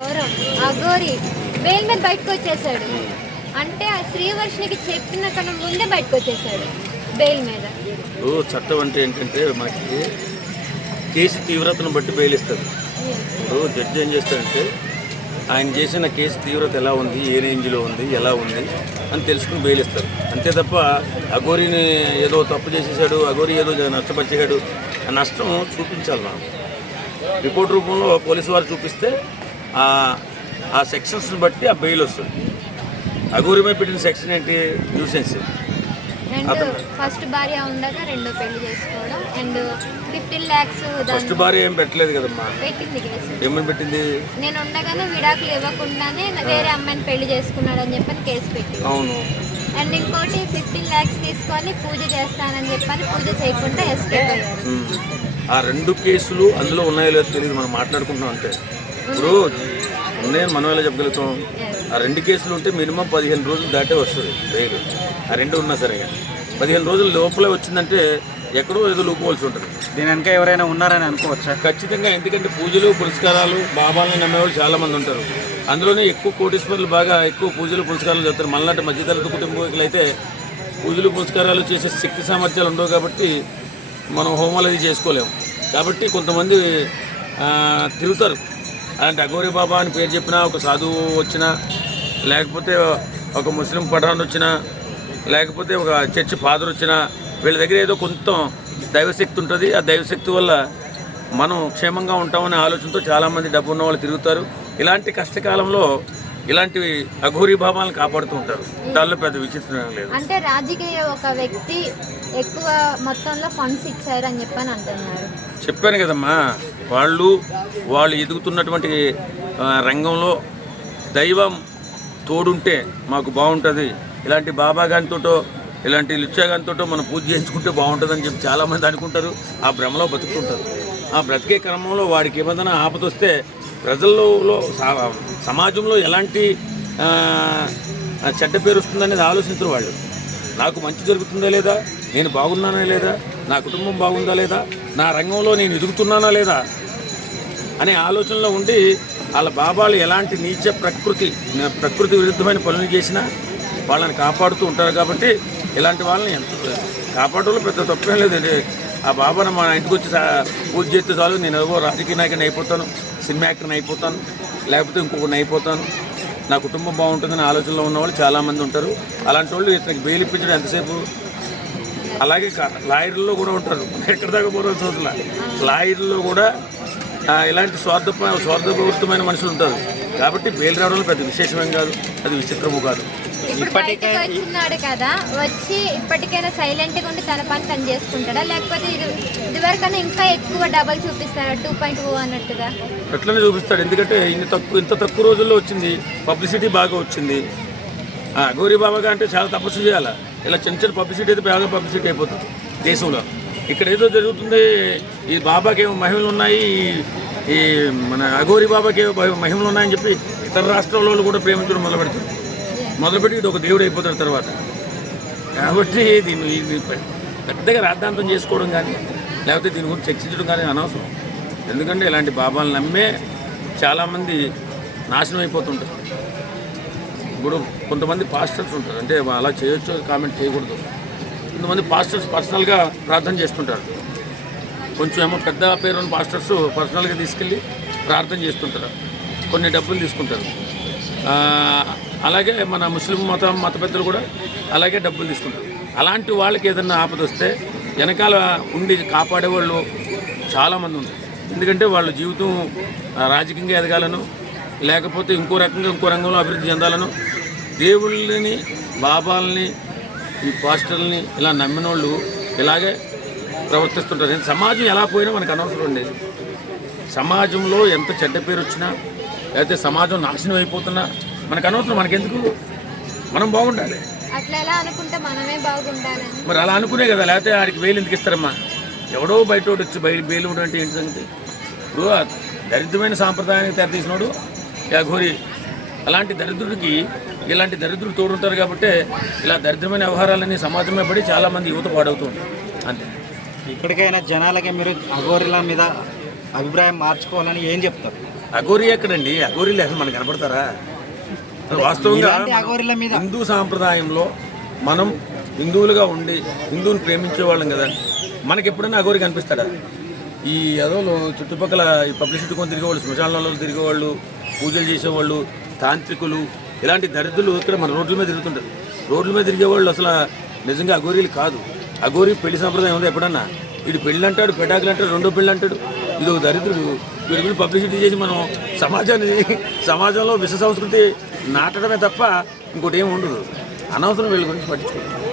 Gaurav Aghori bail మీద బయటకు వచ్చేసాడు అంటే ఆ శ్రీవర్షినికి చెప్పిన కన్నా ముందే బయటకు వచ్చేసాడు బెయిల్ మీద. ఇప్పుడు చట్టం అంటే ఏంటంటే మనకి కేసు తీవ్రతను బట్టి బెయిల్ ఇస్తారు ఇప్పుడు జడ్జి ఏం చేస్తాడంటే ఆయన చేసిన కేసు తీవ్రత ఎలా ఉంది ఏ రేంజ్లో ఉంది ఎలా ఉంది అని తెలుసుకుని బెయిల్ ఇస్తారు అంతే తప్ప అఘోరిని ఏదో తప్పు చేసేసాడు అఘోరి ఏదో నష్టపరిచాడు ఆ నష్టం చూపించాలి మనం. రిపోర్ట్ రూపంలో పోలీసు వారు చూపిస్తే ఆ సెక్షన్స్ని బట్టి ఆ బెయిల్ వస్తుంది. అఘోరి మీద పెట్టిన సెక్షన్ ఏంటి? న్యూసెన్స్ అండ్ ఫస్ట్ భార్య ఉండగా రెండో పెళ్ళి చేసుకోవడం అండ్ ఫిఫ్టీన్ ల్యాక్స్ ఫస్ట్ భార్య ఏం పెట్టలేదు కదమ్మా? పెట్టింది ఏమని పెట్టింది? నేను ఉండగానే విడాకులు ఇవ్వకుండానే వేరే అమ్మాయిని పెళ్ళి చేసుకున్నాడు అని చెప్పని కేసు పెట్టింది. అవును. అండ్ ఇంకోటి ఫిఫ్టీన్ ల్యాక్స్ తీసుకొని పూజ చేస్తానని చెప్పని పూజ చేయకుండా ఎస్కేప్ అయ్యారు. ఆ రెండు కేసులు అందులో ఉన్నాయో లేదో తెలియదు మనం మాట్లాడుకుంటున్నాం అంతే. ఇప్పుడు ఉన్నాయని మనం ఎలా చెప్పగలుగుతాం. ఆ రెండు కేసులు ఉంటే మినిమం పదిహేను రోజులు దాటే వస్తుంది బెయిల్ ఆ రెండు ఉన్నా సరే పదిహేను రోజుల లోపలే వచ్చిందంటే ఎక్కడో ఏదో లూపుకోవాల్సి ఉంటుంది. దీని వెనక ఎవరైనా ఉన్నారని అనుకోవచ్చా? ఖచ్చితంగా ఎందుకంటే పూజలు పురస్కారాలు బాబాలను నమ్మేవాళ్ళు చాలా మంది ఉంటారు. అందులోనే ఎక్కువ కోటీశ్వరులు బాగా ఎక్కువ పూజలు పురస్కారాలు చేస్తారు. మనలాంటి మధ్యతరగతి కుటుంబీకులు అయితే పూజలు పురస్కారాలు చేసే శక్తి సామర్థ్యాలు ఉండవు కాబట్టి మనం హోమాలు అది చేసుకోలేము. కాబట్టి కొంతమంది తిరుగుతారు. అలాంటి అఘోరి బాబా అని పేరు చెప్పినా ఒక సాధువు వచ్చినా లేకపోతే ఒక ముస్లిం పఠాన్ వచ్చినా లేకపోతే ఒక చర్చి ఫాదర్ వచ్చినా వీళ్ళ దగ్గర ఏదో కొంత దైవశక్తి ఉంటుంది. ఆ దైవశక్తి వల్ల మనం క్షేమంగా ఉంటామనే ఆలోచనతో చాలామంది డబ్బు ఉన్న వాళ్ళు తిరుగుతారు. ఇలాంటి కష్టకాలంలో ఇలాంటి అఘోరీ భావాలను కాపాడుతూ ఉంటారు. దానిలో పెద్ద విచిత్రం లేదు. అంటే రాజకీయ ఒక వ్యక్తి ఎక్కువ మొత్తంలో ఫండ్స్ ఇచ్చారు అని చెప్పని అంటున్నారు. చెప్పాను కదమ్మా. వాళ్ళు వాళ్ళు ఎదుగుతున్నటువంటి రంగంలో దైవం తోడుంటే మాకు బాగుంటుంది. ఇలాంటి బాబా గానితోటో ఇలాంటి లుచ్చా మనం పూజ చేయించుకుంటే బాగుంటుందని చెప్పి చాలామంది అనుకుంటారు. ఆ భ్రమలో బతుకుతుంటారు. ఆ బ్రతికే క్రమంలో వాడికి ఏమైనా ఆపదొస్తే ప్రజల్లో సా- సమాజంలో ఎలాంటి చెడ్డ పేరు వస్తుందనేది ఆలోచించరు వాళ్ళు. నాకు మంచి జరుగుతుందా లేదా? నేను బాగున్నానా లేదా? నా కుటుంబం బాగుందా లేదా? నా రంగంలో నేను ఎదుగుతున్నానా లేదా? అనే ఆలోచనలో ఉండి వాళ్ళ బాబాలు ఎలాంటి నీచ ప్రకృతి ప్రకృతి విరుద్ధమైన పనులు చేసినా వాళ్ళని కాపాడుతూ ఉంటారు కాబట్టి ఇలాంటి వాళ్ళని ఎంత కాపాడడంలో పెద్ద తప్పేం లేదండి. ఆ బాబాను మా ఇంటికి వచ్చి పూజ చేస్తే చాలు. నేను ఏవో రాజకీయ నాయకుని అయిపోతాను సినిమా యాక్టర్ని అయిపోతాను లేకపోతే ఇంకొకరిని అయిపోతాను. నా కుటుంబం బాగుంటుందని ఆలోచనలో ఉన్న వాళ్ళు చాలామంది ఉంటారు. అలాంటి వాళ్ళు ఇతనికి బెయిల్ ఇప్పించడం ఎంతసేపు? అలాగే లాయర్లలో కూడా ఉంటారు. ఎక్కడ దాకా పోరాల్సి అవసరం లే. లాయర్లలో కూడా ఇలాంటి స్వార్థ స్వార్థపూరితమైన మనుషులు ఉంటారు. కాబట్టి బెయిల్ రావడంలో పెద్ద విశేషమేం కాదు. అది విచిత్రము కాదు. వచ్చినాడు కదా వచ్చి ఇప్పటికైనా సైలెంట్గా ఉండి తన పని తను చేసుకుంటాడా? లేకపోతే ఇది ఇదివరకన్నా ఇంకా ఎక్కువ డబల్ చూపిస్తాడా టూ పాయింట్ ఓ అన్నట్టుగా? అట్లనే చూపిస్తాడు. ఎందుకంటే ఇన్ని తక్కువ ఇంత తక్కువ రోజుల్లో వచ్చింది. పబ్లిసిటీ బాగా వచ్చింది. ఆ, గౌరీ బాబాగా అంటే చాలా తపస్సు చేయాలి? ఇలా చిన్న చిన్న పబ్లిసిటీ అయితే బాగా పబ్లిసిటీ అయిపోతుంది దేశంలో. ఇక్కడ ఏదో జరుగుతుంది ఈ బాబాకి ఏమో మహిమలు ఉన్నాయి ఈ- ఈ మన అఘోరి బాబాకి ఏమో మహిమలు ఉన్నాయని చెప్పి ఇతర రాష్ట్రాల వాళ్ళు కూడా ప్రేమించడం మొదలు పెడతారు మొదలుపెట్టి ఇది ఒక దేవుడు అయిపోతాడు తర్వాత. కాబట్టి దీన్ని పెద్దగా రాద్ధాంతం చేసుకోవడం కానీ లేకపోతే దీని గురించి చర్చించడం కానీ అనవసరం. ఎందుకంటే ఇలాంటి బాబాలు నమ్మే చాలామంది నాశనం అయిపోతుంటారు. ఇప్పుడు కొంతమంది పాస్టర్స్ ఉంటారు. అంటే అలా చేయొచ్చు కామెంట్ చేయకూడదు. కొంతమంది పాస్టర్స్ పర్సనల్గా ప్రార్థన చేస్తుంటారు. కొంచెం ఏమో పెద్ద పేరున్న పాస్టర్స్ పర్సనల్గా తీసుకెళ్ళి ప్రార్థన చేస్తుంటారు. కొన్ని డబ్బులు తీసుకుంటారు. అలాగే మన ముస్లిం మతం మత పెద్దలు కూడా అలాగే డబ్బులు తీసుకుంటారు. అలాంటి వాళ్ళకి ఏదన్నా ఆపద వస్తే వెనకాల ఉండి కాపాడే వాళ్ళు చాలామంది ఉంటారు. ఎందుకంటే వాళ్ళ జీవితం రాజకీయంగా ఎదగాలను లేకపోతే ఇంకో రకంగా ఇంకో రంగంలో అభివృద్ధి చెందాలను దేవుళ్ళని బాబాలని ఈ పాస్టర్ని ఇలా నమ్మిన వాళ్ళు ఇలాగే ప్రవర్తిస్తుంటారు. సమాజం ఎలా పోయినా మనకు అనవసరం ఉండేది సమాజంలో ఎంత చెడ్డ పేరు వచ్చినా లేకపోతే సమాజం నాశనం అయిపోతున్నా మనకు అనవసరం. మనకెందుకు? మనం బాగుండాలి. మరి అలా అనుకునే కదా లేకపోతే ఆడికి వేలు ఎందుకు ఇస్తారమ్మా? ఎవడో బయట వచ్చి బయట బెయిల్ అంటే ఏంటి సంగతి? ఇప్పుడు దరిద్రమైన సాంప్రదాయానికి తెరతీసినాడు యాఘోరి అలాంటి దరిద్రుడికి ఇలాంటి దరిద్రుడు తోడుంటారు కాబట్టి ఇలా దరిద్రమైన వ్యవహారాలన్నీ సమాజమే పడి చాలామంది యువత పాడవుతూ ఉంటారు అంతే. ఇప్పటికైనా జనాలకి మీరు అఘోరిల మీద అభిప్రాయం మార్చుకోవాలని ఏం చెప్తారు? అఘోరి ఎక్కడండి? అఘోరీలు అసలు మనకు కనపడతారా? వాస్తవంగా అఘోరీల మీద హిందూ సాంప్రదాయంలో మనం హిందువులుగా ఉండి హిందువుని ప్రేమించే వాళ్ళం కదా. మనకి ఎప్పుడైనా అఘోరి కనిపిస్తాడా? ఈ అదోలు చుట్టుపక్కల ఈ పబ్లిసిటీ కొని తిరిగేవాళ్ళు శ్మశానాలలో తిరిగేవాళ్ళు పూజలు చేసేవాళ్ళు తాంత్రికులు ఇలాంటి దరిద్రులు ఇక్కడ మన రోడ్ల మీద తిరుగుతుంటారు. రోడ్ల మీద తిరిగే వాళ్ళు అసలు నిజంగా అఘోరీలు కాదు. అఘోరి పెళ్ళి సంప్రదాయం ఉంది ఎప్పుడన్నా? వీడు పెళ్ళి అంటాడు పెటాకులు అంటాడు రెండో పెళ్ళి అంటాడు ఇది ఒక దరిద్రుడు. వీడి పబ్లిసిటీ చేసి మనం సమాజాన్ని సమాజంలో విశ్వ సంస్కృతి నాటడమే తప్ప ఇంకోటి ఏమి ఉండదు. అనవసరం వీళ్ళ గురించి పట్టించుకోండి